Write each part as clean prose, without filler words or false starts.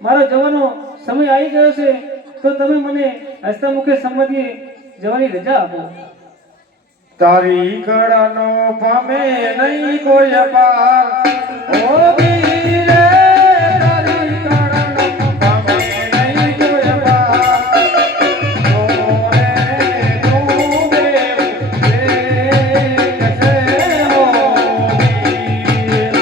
મારો જવાનો સમય આવી ગયો છે, તો તમે મને હસ્તમુખે સંમતિએ જવાની રજા આપો. તારી કળાનો પામે નહીં કોઈ પાર, ઓ વીરે તારી કળાનો પામે નહીં કોઈ પાર. ઓરે તું દેવ કસે હો વીર.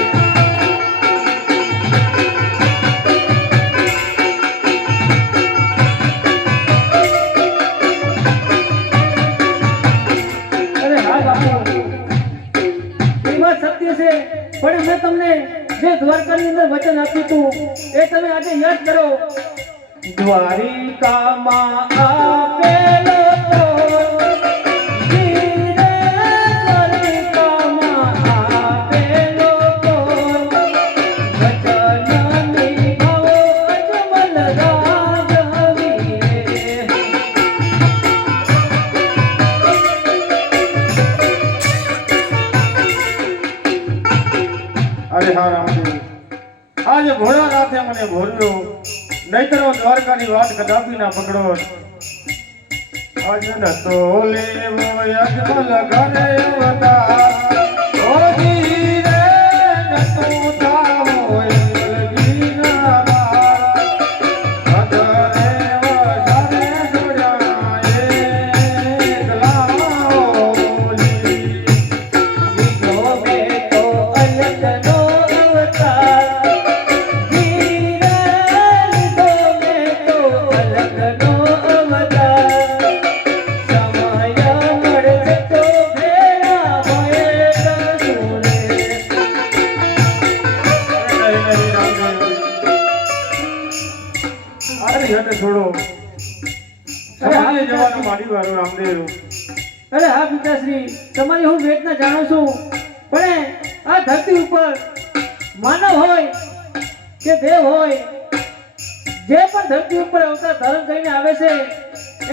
અરે હા બાપુ, એ વાત સત્ય છે, પણ મેં તમને જે દ્વારકાની અંદર વચન આપ્યું હતું એ તમે આજે યાદ કરો. દ્વારિકામાં આપેલો તો વીરે, દ્વારિકામાં આપેલો તો વચન નિભાવો અજમલ રાજવીરે. અરે હા રામદેવ, આજે ભોળાનાથે મને ભોળ્યો, નહીતર હું દ્વારકાની વાત કદાપી ના પકડો. આજ નતો લેવો અજમલ ઘરે અવતાર, ઓ ધીરે નતો થાવો અજમલજીના બાર. અધરે વસારે જોડ્યા એકલા ઓલી. લીધો મેં તો અલગનો અવતાર, વીરે લીધો મેં તો અલગનો અવતાર. સમય મળે તો ભેળા હોય કરશું રે. અરે હટે છોડો, સમાજે જવાનું મારી વારો રામદેવ. અરે હા પિતાશ્રી, તમારી હું વેદના જાણું છું, પણ આ ધરતી ઉપર માનવ હોય કે દેવ હોય, જે પણ ધરતી ઉપર અવતાર ધારણ કરીને આવે છે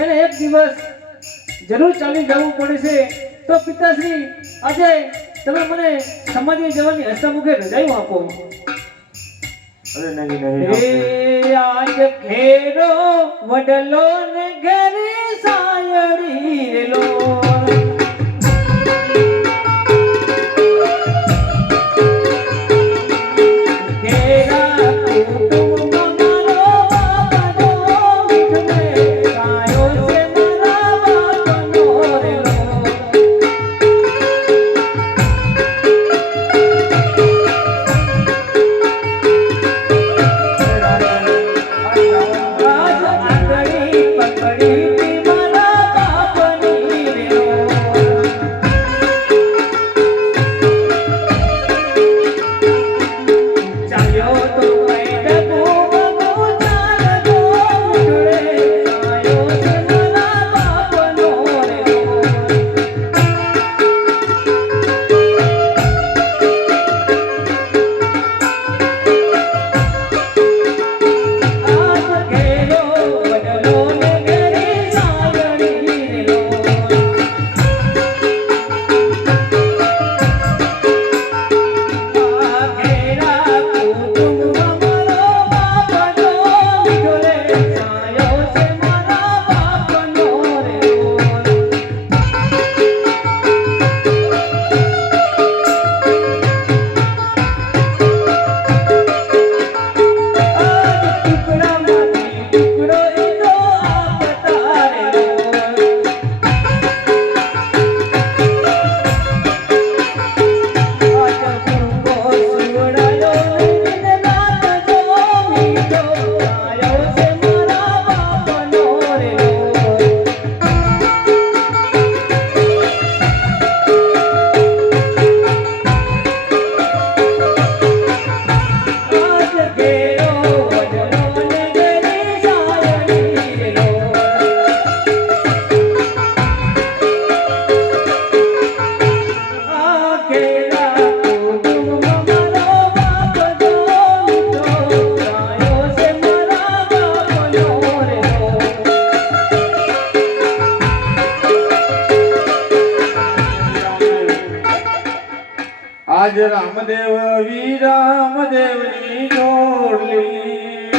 એને એક દિવસ જરૂર ચાલી જવું પડે છે. તો પિતાશ્રી, આજે તમે મને સમાધિએ જવાની હસ્તમુખે રજાયું આપો. અરે નહીં નહીં એ આજ ઘેરો વડલો ને ઘેરી સાયડી રેલો. ઘેરા કુટુંબમાં મારો બાપનો વિઠને ગાયો છે મારા બાપનો રેલો. આજ આંગળી પકડી મારા બાપની રેલો. ચાલ્યો તો કઈ ડબો ચાલતો ઉઠડે, ગાયો છે મારા બાપનો રેલો. આજ ઘેરો વડલો ને ઘેરી સાયડી રેલો. આ ઘેરા કુટુંબમાં મારો બાપનો વિઠોલે ગાયો છે મારા બાપનો રેલો. આજ ટુકડામાંથી ટુકડો ઈનો આપતા રેલો. આજ ભૂંગો સુવડાયો ને નાથ જો મીઠો, ગાયો છે મારા બાપનો રેલો. આજ ઘેરો વડલો ને ઘેરી સાયડી રેલો. આ ઘેરા કુટુંબમાં મારો બાપનો વિઠો, ગાયો છે મારા બાપનો રેલો. આજ રામદેવ વી રામદેવની જોડલી.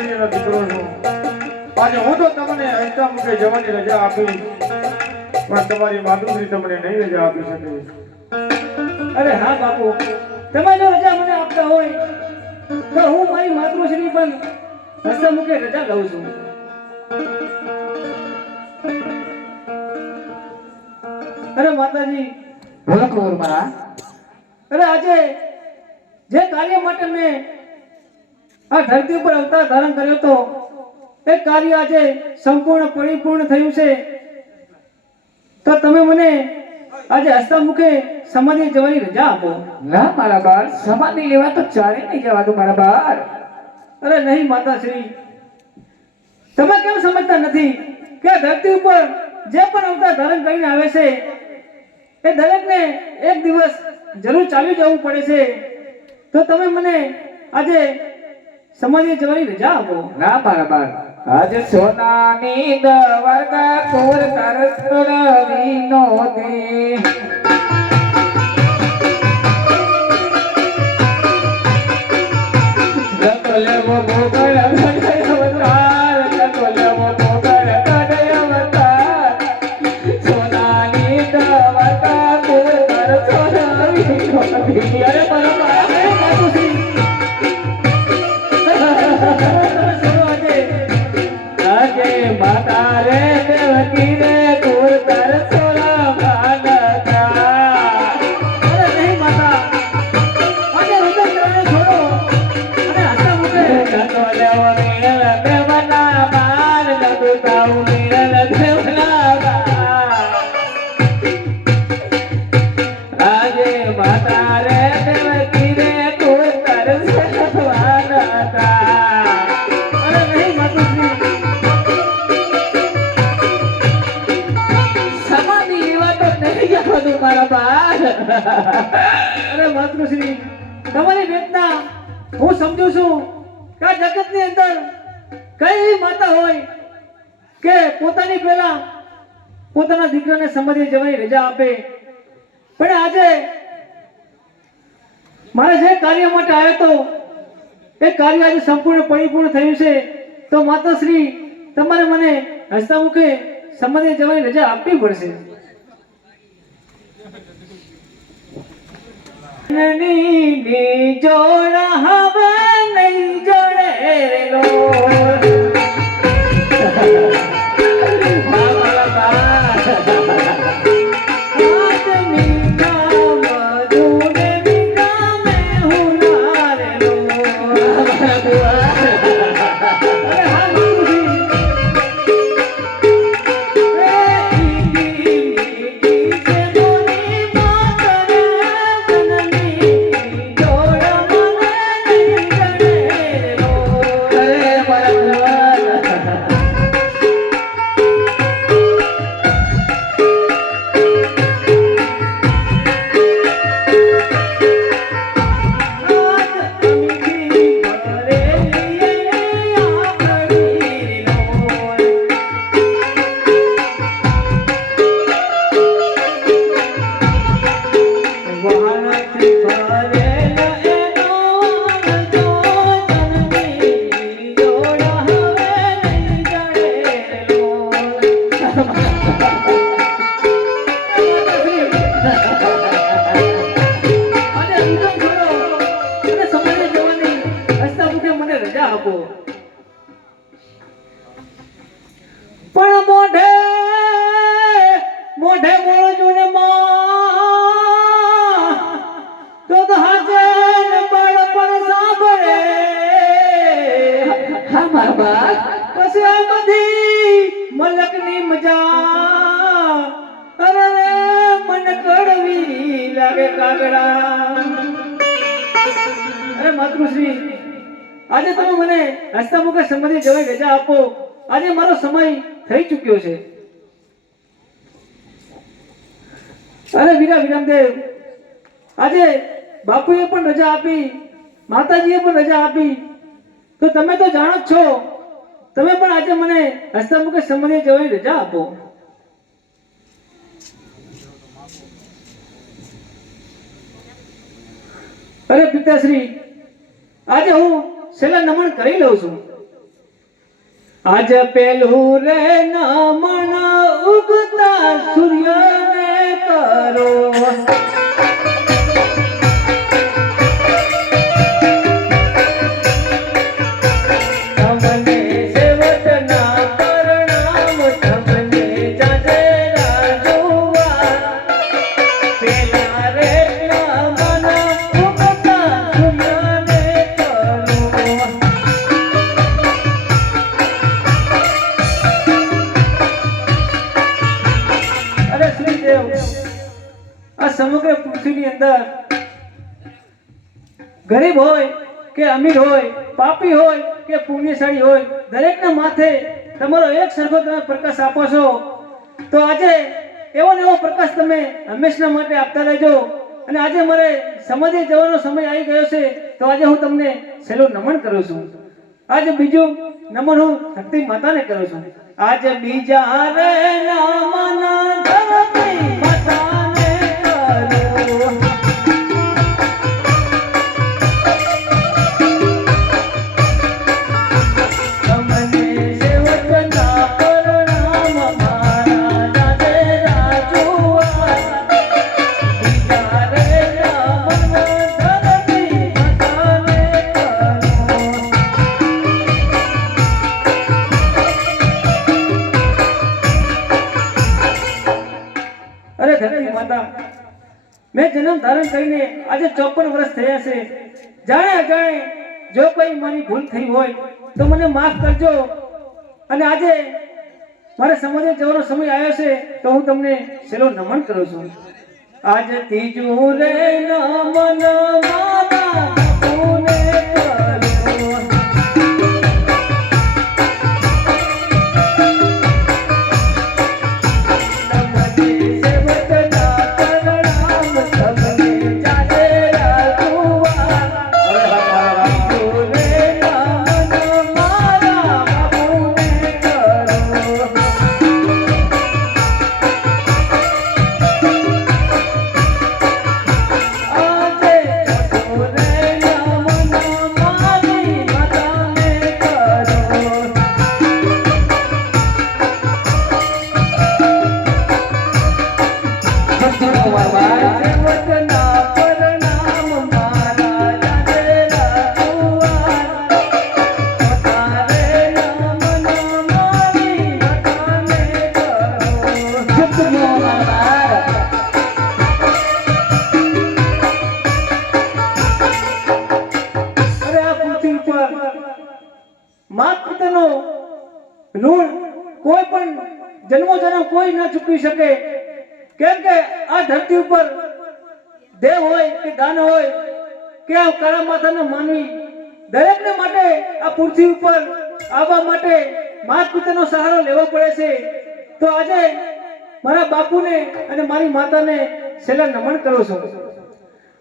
મેળવીનો દીકરો છું. આજે હું તો તમને હસતા મુખે જવાની રજા આપી, પણ તમારી માતુશ્રી તમને નહીં રજા આપી શકે. અરે હા બાપુ, તમે જો રજા મને આપતા હોય તો હું મારી માતૃશ્રી પણ હસતા મુખે રજા લઉં છું. અરે માતાજી, બોલો કુંવરબા. અરે આજે જે કાર્ય માટે મેં આ ધરતી ઉપર અવતાર ધારણ કર્યો હતો એ કાર્ય આજે સંપૂર્ણ પરિપૂર્ણ થયું છે. તો તમે મને આજે હસતા મુખે સમાધિ જવાની રજા આપો. ના મારા બાળ, સમાધિ લેવા તો ચાલે નહીં જવાતું મારા બાળ. અરે નહીં માતાશ્રી, તમે કેમ સમજતા નથી કે આ ધરતી ઉપર જે પણ અવતાર ધારણ કરીને આવે છે એ દરેકને એક દિવસ જરૂર ચાલી જવું પડે છે. તો તમે મને આજે સમાધિ જવાની રજા આપો. ના મારા બાળ, આજ સોનાની દ્વારકા કોર તરસ રવિનો દે. રતો લેવો ભોગળ કડય અવતાર, રતો લેવો ભોગળ કડય અવતાર. સોનાની દ્વારકા કોર તરસ રવિનો દે. અરે મારા બાળ, અરે માતુશ્રી, તમે સુનો આજે. આજે માતા રે દેવકી રે કોર તરસ રવાનતા. અરે નહીં માતા, આજે રુદન કરવાને છોડો અને હસતા મુખે નતો લેવો મેળ દેવના બાર, નતો તાવ મેળ દેવના બાર. આજે માતા રે દેવકી રે કોર તરસ રવાનતા. અરે નહીં માતુશ્રી, સમાધિ લેવા તો નહીં જવાનું મારા બાર. અરે માતૃશ્રી, તમારી વેદના હું સમજુ છું કે આ જગતની અંદર કઈ એવી માતા હોય કે પોતાની પહેલા પોતાના દીકરાને સમાધિ જવાની રજા આપે. પણ આજે મારે જે કાર્ય માટે આવ્યો તો એ કાર્ય આજે સંપૂર્ણ પરિપૂર્ણ થયું છે. તો માતાશ્રી, તમારે મને હસતા મુખે સમાધિ જવાની રજા આપવી પડશે. ની જોડ હવે નહીં જોડેલો. આજની કામ દૂને વિકામે હુનારેલો. અરે હા ગુરુજી, એ ઈડી સે મોની માતરે જનની જોડ મને નહીં જડેલો. અરે મારા આજ અમીથી ભરેલી આપણી લોય. વાણથી ભરેલા એનો જો જનની જોડ હવે નહીં જડેલો. આજે રુદન છોડો અને સમાધિ જવાની હસતા મુખે મને રજા આપો. પણ મોઢે મોઢે બોલજો ને માં, તો હાજે ને બાળપણ સાંભળે. હા મારા બાળ. પછી આ બધી મલકની મજા અરે રે મન કડવી લાગે કાગડા. અરે માતૃશ્રી, આજે તમે મને હસતા મુખે સમાધિ જવાની રજા આપો. આજે મારો સમય થઈ ચૂક્યો છે. અરે વીરા વિરામદેવ, આજે બાપુએ પણ રજા આપી, માતાજીએ પણ રજા આપી. તો તમે તો જાણો જ છો, તમે પણ આજે મને હસતા મુખે સમાધિ જવાની રજા આપો. અરે પિતાશ્રી, આજે હું છેલ્લા નમન કરી લઉં છું. આજ પેલું રે નમન ઉગતા સૂર્યને કરો તમને સેવકના પરણામ તમને જાજેરા જોવા પેલા રે નમન ઉગતા સૂર્યને કરો અરે શ્રીદેવ આ સમગ્ર પૃથ્વીની અંદર ગરીબ હોય કે અમીર હોય પાપી હોય કે પુણ્યશાળી હોય દરેકના માથે તમારો એક સરખો તમે પ્રકાશ આપો છો તો આજે એવો ને એવો પ્રકાશ તમે હંમેશના માટે આપતા રહેજો અને આજે મારે સમાધિ જવાનો સમય આવી ગયો છે તો આજે હું તમને છેલ્લું નમન કરું છું આજે બીજું નમન હું ધરતી માતાને કરું છું આજે બીજા રે નમન ધરતી માતાને કરું તમને સેવકના પરણામ મારા જાજેરા જોવા બીજા રે નમન ધરતી માતાને કરું અરે ધરતી માતા મેં જન્મ ધારણ કરીને આજે 54 વર્ષ થયા છે જાણે અજાણે જો કોઈ મારી ભૂલ થઈ હોય તો મને માફ કરજો અને આજે મારે સમાજે જવાનો સમય આવ્યો છે તો હું તમને છેલ્લો નમન કરું છું આજ ત્રીજું રે નમન માતા બાપુને કરું માત પિતાનો ઋણ કોઈ પણ જન્મો જન્મ કોઈ ન ચૂકવી શકે કેમ કે આ ધરતી ઉપર દેવ હોય કે દાનવ હોય કે આ કાળા માથાનો માનવી દરેકને માટે આ પૃથ્વી ઉપર આવવા માટે માત પિતાનો સહારો લેવો પડે છે તો આજે મારા બાપુને અને મારી માતાને છેલ્લા નમન કરું છું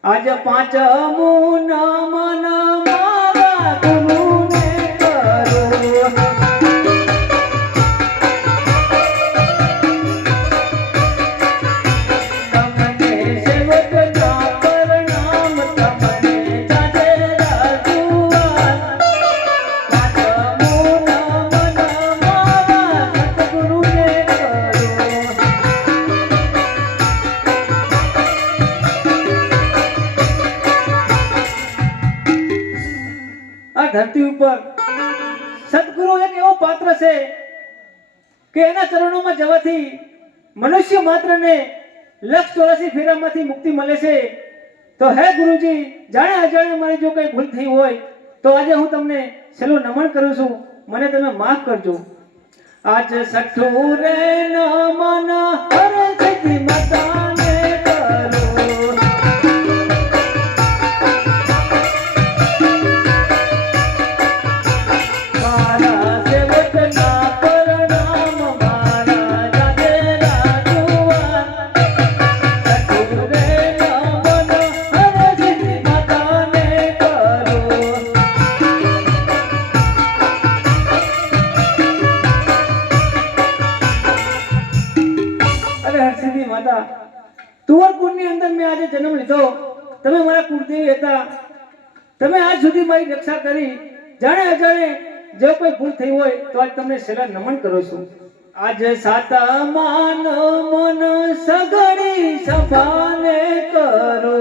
આજે પાંચમું નમન મારા ગુરુને કરું તમને સેવકના પરણામ તમને જાજેરા જોવા પાંચમું નમન મારા સતગુરુને કરું આ ધરતી ઉપર સદગુરુ એક એવો પાત્ર છે કે એના ચરણોમાં જવાથી મનુષ્ય માત્રને 184 ફેરામાંથી મુક્તિ મળે છે તો હે ગુરુજી જાણે અજાણે મારી જો કઈ ભૂલ થઈ હોય તો આજે હું તમને છેલ્લું નમન કરું છું મને તમે માફ કરજો આજ સઠ્ઠું રે નમન હરે સિદ્ધિ માતાને કરું મારા સેવકના પરણામ મારા જાજેરા જોવા સઠ્ઠું રે નમન હરે સિદ્ધિ માતાને કરું અરે હરસિદ્ધિ માતા તુવરપુરની અંદર મેં આજે જન્મ લીધો તમે મારા કુળદેવી હતા તમે આજ સુધી મારી રક્ષા કરી જાણે અજાણે જો કોઈ ભૂલ થઈ હોય તો આજ તમને છેલ્લા નમન કરું છું. આજ સાતા માન મન સગડી સભાને કરો.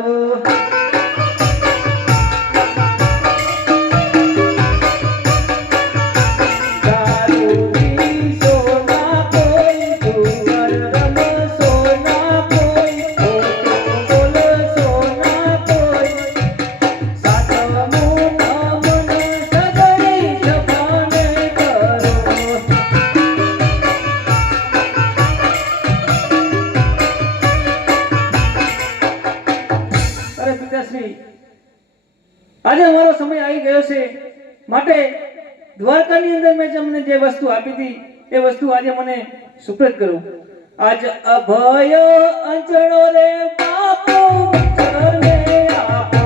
દારૂ પીશો ના કોઈ, જુવાર રમશો ના કોઈ, ખોટું બોલશો ના કોઈ. સાતમું નામ સગડી સભાને કરો. અરે પિતાશ્રી, આજે અમારો સમય આવી ગયો છે, માટે દ્વારકાની અંદર મેં તમને જે વસ્તુ આપી હતી એ વસ્તુ આજે મને સુપ્રત કરો. આજ અભય અંચળો રે બાપુ ચરણે આપો.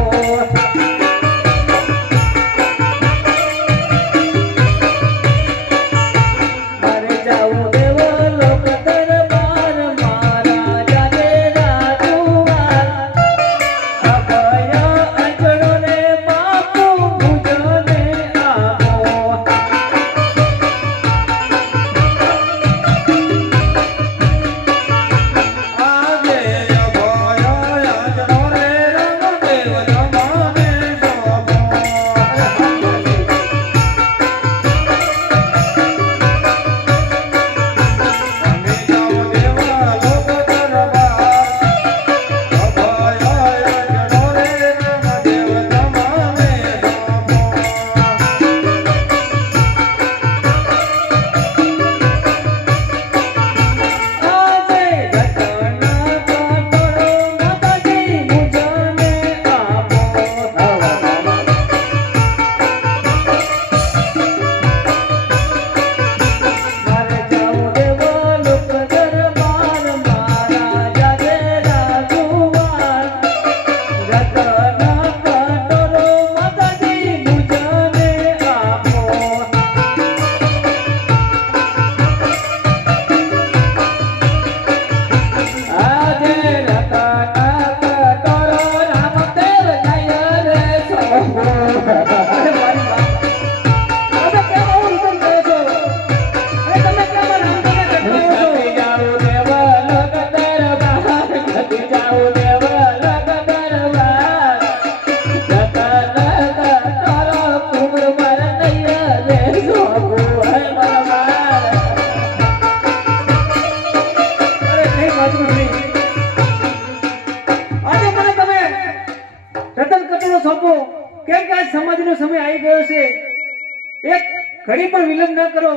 મારે જાવું દેવલોક દરબાર, મારા જાતે રાજુવાર. અભય અંચળો રે બાપુ ભુજને આપો. આજે અભય યાચનો રે રંગદેવ જમાને શોભો. અમે જાઓ દેવા લોક દરબાર, અભય યાચનો રે રંગદેવ જમાને શોભો. આજે રતન કટોળો માતાજી મુજને આપો. મારે જાવું દેવલોક દરબાર, મારા જાતે રાજુવાર. રતન કટોળો માતાજી મુજને આપો. આજે રતન કટોરો રામદેવ જય રે શોભો. અરે મારી માં, તમે કેમ આવું રુદન કરો છો? અરે તમે કેમ આ રામદેવને કટકાવો છો? ગતિ જાઉં દેવલોક દરબાર, ગતિ જાઉં દેવલોક દરબાર. જતન કટોરો કુંવર પર નૈયા રે શોભો. હે બરબાર. અરે નહીં માધુરી, આજે મને તમે રતન કટોરો સોંપો, કેમ કે આજ સમાધિનો સમય આવી ગયો છે. એક ઘડી પણ વિલંબ ન કરો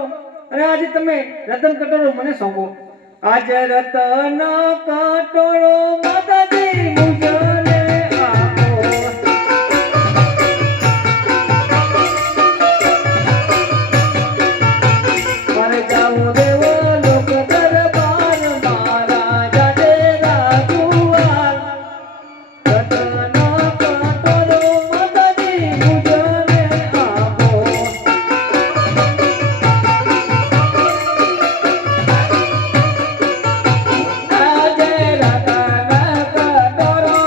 અને આજે તમે રતન કટોરો મને સોંપો. આજે રતન કટોરો માતાજી મુજને આપો. મારે જાવું દેવલોક દરબાર, મારા જાતે રાજુવાર. રતન કટોરો માતાજી મુજને આપો. આજે રતન કટોરો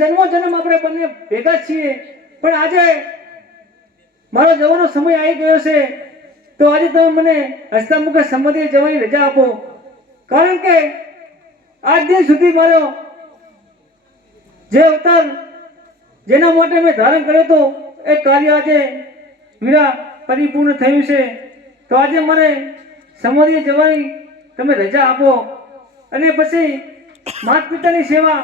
જન્મો જન્મ આપણે બંને ભેગા જ છીએ, પણ આજે મારો જવાનો સમય આવી ગયો છે, તો આજે તમે મને હસતા મુખે સંમતિએ જવાની રજા આપો, કારણ કે આજ દિન સુધી મારો જે અવતાર જેના માટે મેં ધારણ કર્યો હતો એ કાર્ય આજે વીરા પરિપૂર્ણ થયું છે, તો આજે મને સંમતિએ જવાની તમે રજા આપો, અને પછી માતા પિતાની સેવા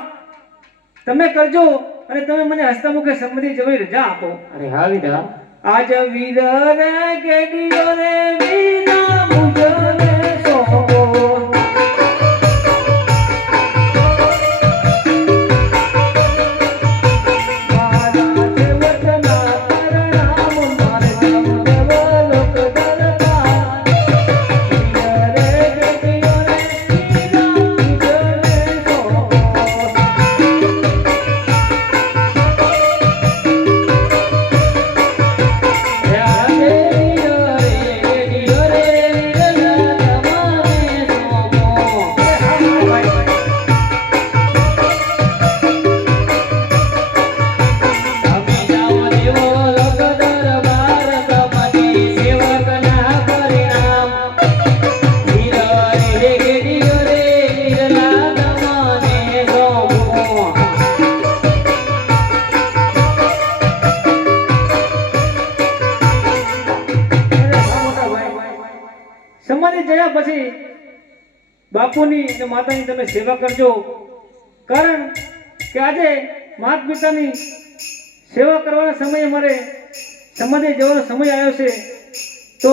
તમે કરજો, અને તમે મને હસતા મુખે સંમતિએ જવાની રજા આપો. અરે હા વીરા, આજ વીર રે કેડિયો રે વીરા મુજને સોંપો, મારા સેવકના પરણામ મારે દેવ લોક દરબાર. વીર રે કેડિયો રે વીરા મુજને સોંપો. સમાધિ જયા પછી બાપુની અને માતાની તમે સેવા કરજો, કારણ કે આજે માતા પિતાની સેવા કરવાના સમયે મારે સમાધિ જવાનો સમય આવ્યો છે, તો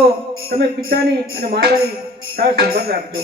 તમે પિતાની અને માતાની સાર સંભાળ રાખજો.